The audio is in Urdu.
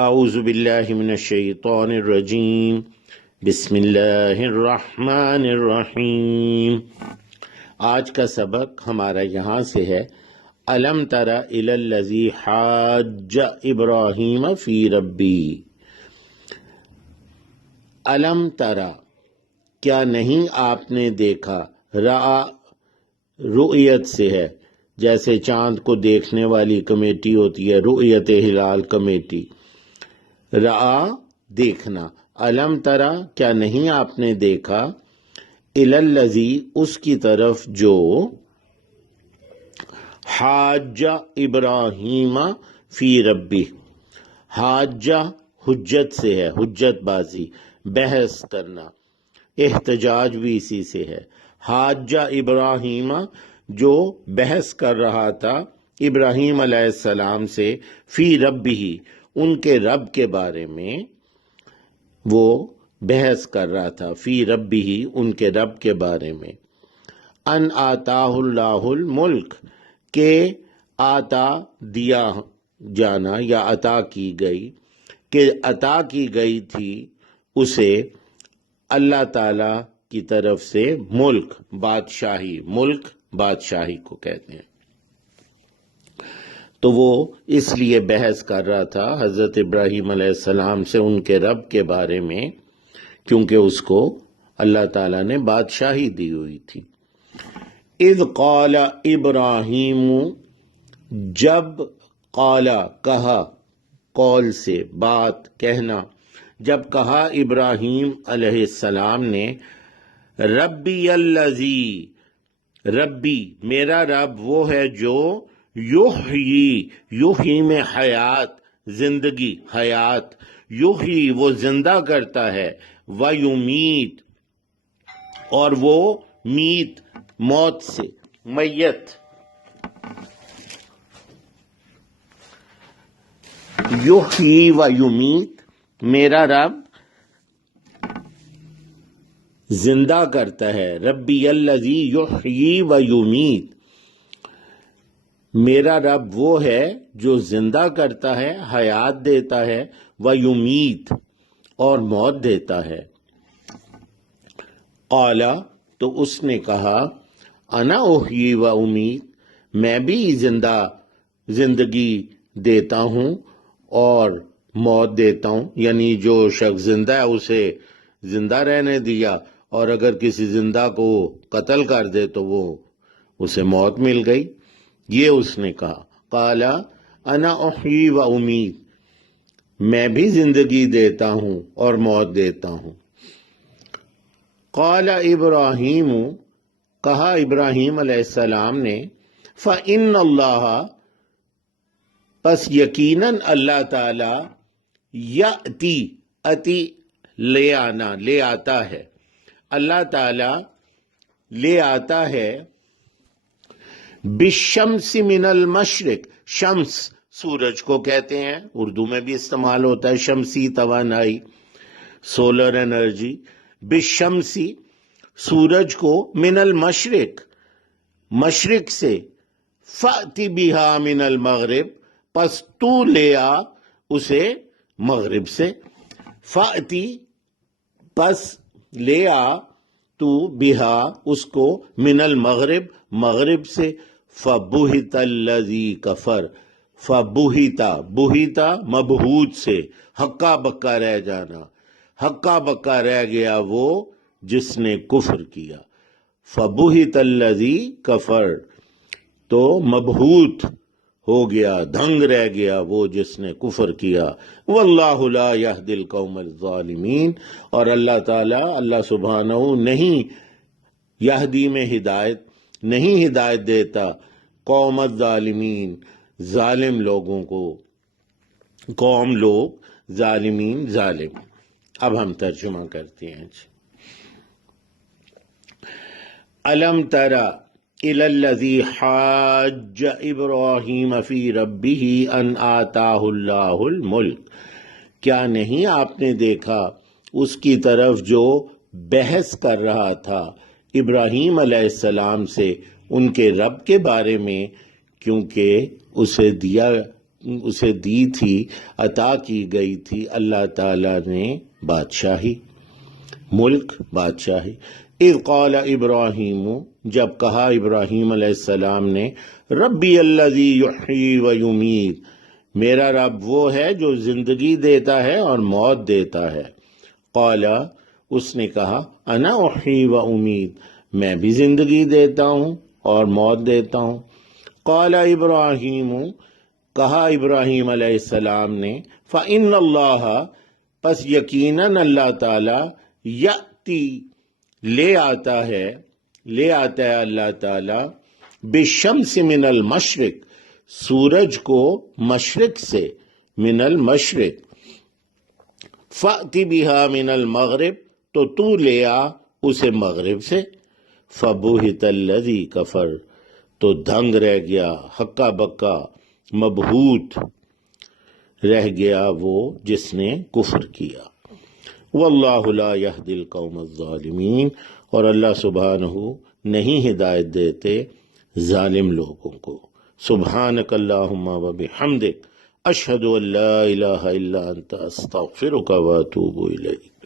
اعوذ باللہ من الشیطان الرجیم بسم اللہ الرحمن الرحیم۔ آج کا سبق ہمارا یہاں سے ہے الم تر الی الذی حاج ابراہیم فی ربی۔ الم تر، کیا نہیں آپ نے دیکھا، رعا رؤیت سے ہے، جیسے چاند کو دیکھنے والی کمیٹی ہوتی ہے رؤیت ہلال کمیٹی، رعا دیکھنا۔ الم ترا، کیا نہیں آپ نے دیکھا، الی الذی اس کی طرف جو حاج ابراہیم فی ربی، حاج حجت سے ہے، حجت بازی، بحث کرنا، احتجاج بھی اسی سے ہے۔ حاج ابراہیم، جو بحث کر رہا تھا ابراہیم علیہ السلام سے، فی ربی، ان کے رب کے بارے میں وہ بحث کر رہا تھا، فی ربی، ان کے رب کے بارے میں۔ ان آتاہ اللہ الملک، کہ آتا دیا جانا یا عطا کی گئی، کہ عطا کی گئی تھی اسے اللہ تعالی کی طرف سے ملک، بادشاہی، ملک بادشاہی کو کہتے ہیں۔ تو وہ اس لیے بحث کر رہا تھا حضرت ابراہیم علیہ السلام سے ان کے رب کے بارے میں، کیونکہ اس کو اللہ تعالیٰ نے بادشاہی دی ہوئی تھی۔ اذ قال ابراہیم، جب قال کہا، قول سے بات کہنا، جب کہا ابراہیم علیہ السلام نے، ربی الذی، ربی میرا رب وہ ہے جو یحیی، یحیی میں حیات، زندگی، حیات، یحیی وہ زندہ کرتا ہے، ویمیت اور وہ میت، موت سے، میت، یحیی ویمیت، میرا رب زندہ کرتا ہے، ربی الذی یحیی ویمیت، میرا رب وہ ہے جو زندہ کرتا ہے، حیات دیتا ہے، ویمیت اور موت دیتا ہے۔ قال، تو اس نے کہا، انا احیی و امیت، میں بھی زندگی دیتا ہوں اور موت دیتا ہوں، یعنی جو شخص زندہ ہے اسے زندہ رہنے دیا، اور اگر کسی زندہ کو قتل کر دے تو وہ اسے موت مل گئی، یہ اس نے کہا۔ قال انا احیی و امیت، میں بھی زندگی دیتا ہوں اور موت دیتا ہوں۔ قال ابراہیم، کہا ابراہیم علیہ السلام نے، فإن اللہ، پس یقیناً اللہ تعالی، یأتی، اتی لے آنا، لے آتا ہے، اللہ تعالی لے آتا ہے، بالشمس من المشرق، شمس سورج کو کہتے ہیں، اردو میں بھی استعمال ہوتا ہے شمسی توانائی، سولر انرجی، بالشمسی سورج کو، من المشرق مشرق سے، فأتی بہا من المغرب، پس تو لے آ اسے مغرب سے، فأتی پس لے آ تو بہا اس کو، من المغرب مغرب سے، فبہت الذی کفر، فبہتا، بہتا مبہوت سے، ہکا بکا رہ جانا، ہکا بکا رہ گیا وہ جس نے کفر کیا، فبہت الذی کفر، تو مبہوت ہو گیا، دھنگ رہ گیا وہ جس نے کفر کیا، واللہ لا یہدی القوم الظالمین، اور اللہ تعالی، اللہ سبحانہ نہیں یہدی میں ہدایت، نہیں ہدایت دیتا، قوم الظالمین، ظالم لوگوں کو، قوم لوگ، ظالمین ظالم۔ اب ہم ترجمہ کرتے ہیں۔ الم تر الی الذی حاج ابراہیم فی ربہ ان آتاہ اللہ الملک، کیا نہیں آپ نے دیکھا اس کی طرف جو بحث کر رہا تھا ابراہیم علیہ السلام سے ان کے رب کے بارے میں، کیونکہ اسے دیا اسے دی تھی، عطا کی گئی تھی اللہ تعالیٰ نے بادشاہی، ملک، بادشاہی۔ اذ قال ابراہیم، جب کہا ابراہیم علیہ السلام نے، ربی الذی یحیی و یمیت، میرا رب وہ ہے جو زندگی دیتا ہے اور موت دیتا ہے۔ قال، اس نے کہا، انا احیی و امیت، میں بھی زندگی دیتا ہوں اور موت دیتا ہوں۔ قال ابراہیم، کہا ابراہیم علیہ السلام نے، فإن اللہ، پس یقیناً اللہ تعالیٰ، یأتی، لے آتا ہے اللہ تعالیٰ، بالشمس من المشرق، سورج کو مشرق سے، من المشرق، فأتی بہا من المغرب، تو لے آ اسے مغرب سے، فبہت الذی کفر، تو دھنگ رہ گیا، ہکا بکا، مبہوت رہ گیا وہ جس نے کفر کیا۔ واللہ لا یہدی القوم الظالمین، اور اللہ سبحانہ نہیں ہدایت دیتے ظالم لوگوں کو۔ سبحانک اللہم و بحمدک، اشہد ان لا الہ الا انت، استغفرک و اتوب الیک۔